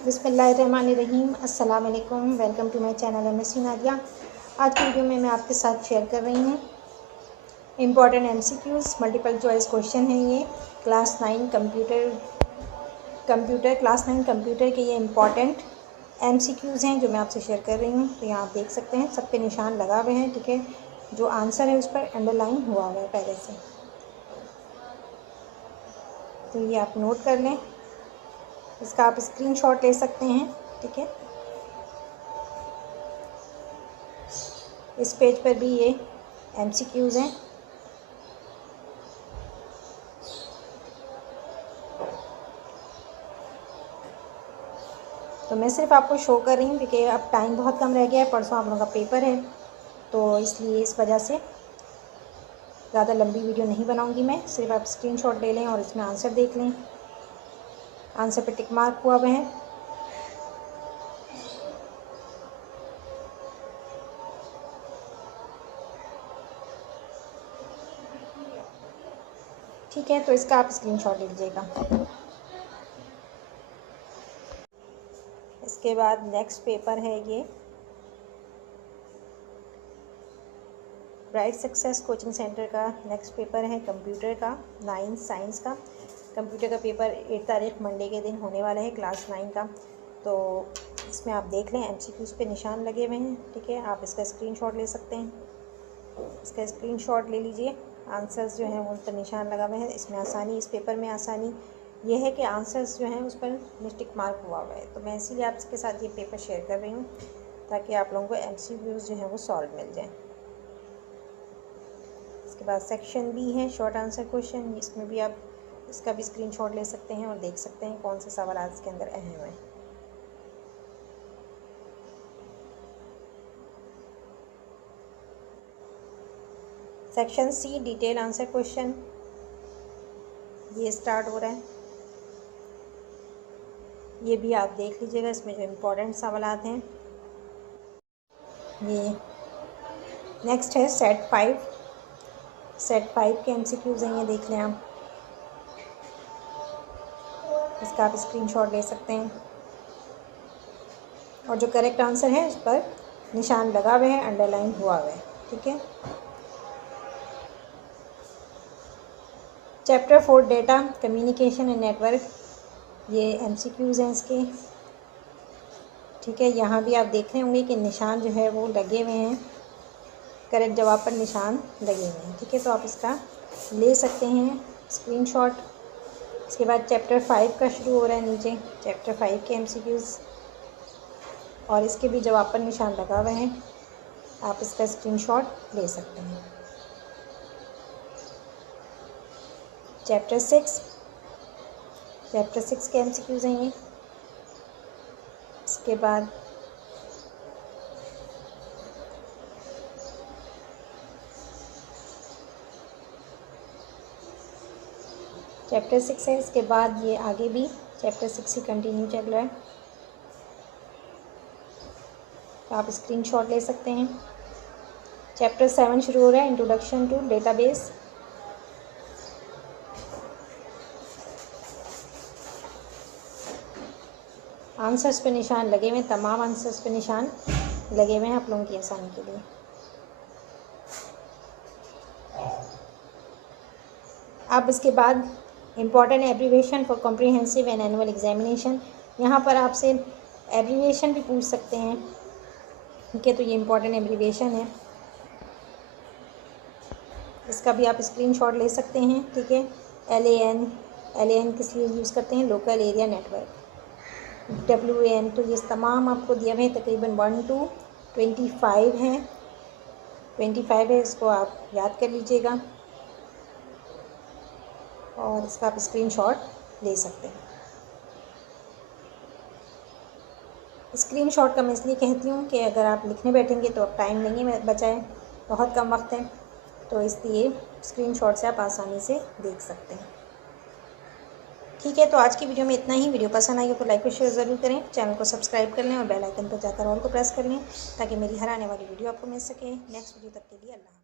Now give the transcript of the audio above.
बिस्मिल्लाहिर्रहमानिर्रहीम। अस्सलाम वालेकुम। Welcome to my channel MSc Nadia. आज की वीडियो में मैं आपके साथ शेयर कर रही हूँ important MCQs multiple choice question हैं। ये क्लास 9 कंप्यूटर के ये इम्पॉर्टेंट एमसीक्यूज़ हैं जो मैं आपसे शेयर कर रही हूँ। तो यहाँ आप देख सकते हैं सब पे निशान लगा हुए हैं, ठीक है। जो आंसर है उस पर अंडरलाइन हुआ हुआ है पहले से, तो ये आप नोट कर लें। इसका आप स्क्रीनशॉट ले सकते हैं, ठीक है। इस पेज पर भी ये एमसीक्यूज़ हैं। तो मैं सिर्फ आपको शो कर रही हूँ क्योंकि अब टाइम बहुत कम रह गया है, परसों आप लोगों का पेपर है, तो इसलिए इस वजह से ज़्यादा लंबी वीडियो नहीं बनाऊँगी मैं। सिर्फ आप स्क्रीनशॉट ले लें और इसमें आंसर देख लें। आंसर पे टिक मार्क हुआ हुआ है। ठीक है, तो इसका आप स्क्रीनशॉट ले लीजिएगा। इसके बाद नेक्स्ट पेपर है ये ब्राइट सक्सेस कोचिंग सेंटर का नेक्स्ट पेपर है कंप्यूटर का 9 साइंस का। कंप्यूटर का पेपर 8 तारीख मंडे के दिन होने वाला है, क्लास 9 का। तो इसमें आप देख लें एमसीक्यूज़ पे निशान लगे हुए हैं, ठीक है। आप इसका स्क्रीनशॉट ले सकते हैं। इसका स्क्रीनशॉट ले लीजिए। आंसर्स जो हैं उन पर निशान लगा हुए हैं। इसमें आसानी, इस पेपर में आसानी ये है कि आंसर्स जो हैं उस पर मिस्टेक मार्क हुआ हुआ है, तो मैं इसीलिए आपके साथ ये पेपर शेयर कर रही हूँ ताकि आप लोगों को एमसीक्यूज़ जो हैं वो सॉल्व मिल जाए। इसके बाद सेक्शन बी है शॉर्ट आंसर क्वेश्चन। इसमें भी आप इसका भी स्क्रीनशॉट ले सकते हैं और देख सकते हैं कौन से सवाल इसके अंदर अहम हैं। Section C detail answer question ये स्टार्ट हो रहा है। ये भी आप देख लीजिएगा, इसमें जो इम्पोर्टेंट सवाल हैं। ये नेक्स्ट है सेट 5 के एमसीक्यूज़ हैं, ये देख लें आप। इसका आप स्क्रीनशॉट ले सकते हैं और जो करेक्ट आंसर है उस पर निशान लगा हुआ है, अंडरलाइन हुआ हुआ है, ठीक है। Chapter 4 data communication and network, ये एमसीक्यूज़ हैं इसके, ठीक है। यहाँ भी आप देख रहे होंगे कि निशान जो है वो लगे हुए हैं, करेक्ट जवाब पर निशान लगे हुए हैं, ठीक है। तो आप इसका ले सकते हैं स्क्रीनशॉट। इसके बाद चैप्टर 5 का शुरू हो रहा है नीचे, चैप्टर 5 के एमसीक्यूज़ और इसके भी जवाब पर निशान लगा हुआ है। आप इसका स्क्रीनशॉट ले सकते हैं। चैप्टर 6 के एमसीक्यूज़ हैं ये। इसके बाद चैप्टर 6 है। इसके बाद ये आगे भी चैप्टर 6 ही कंटिन्यू चल रहा है, तो आप स्क्रीनशॉट ले सकते हैं। चैप्टर 7 शुरू हो रहा है, इंट्रोडक्शन टू डेटाबेस। आंसर्स पे निशान लगे हुए हैं, तमाम आंसर्स पे निशान लगे हुए हैं आप लोगों की आसानी के लिए। अब इसके बाद important abbreviation for comprehensive and annual examination, यहाँ पर आपसे एब्रीविएशन भी पूछ सकते हैं, ठीक है। तो ये इम्पॉर्टेंट एब्रीविएशन है, इसका भी आप स्क्रीनशॉट ले सकते हैं, ठीक है। LAN किस लिए यूज़ करते हैं? Local area network. WAN, तो ये तमाम आपको दिए हुए हैं, तकरीबन 1 to 25 हैं, 25 है, इसको आप याद कर लीजिएगा और इसका आप स्क्रीनशॉट ले सकते हैं। स्क्रीनशॉट का मैं इसलिए कहती हूँ कि अगर आप लिखने बैठेंगे तो अब टाइम नहीं बचाए, बहुत कम वक्त है, तो इसलिए स्क्रीनशॉट से आप आसानी से देख सकते हैं, ठीक है। तो आज की वीडियो में इतना ही। वीडियो पसंद आई हो तो लाइक और शेयर ज़रूर करें, चैनल को सब्सक्राइब कर लें और बेल आइकन पर जाकर ऑल को प्रेस कर लें ताकि मेरी हर आने वाली वीडियो आपको मिल सके। नेक्स्ट वीडियो तक के लिए अल्लाह।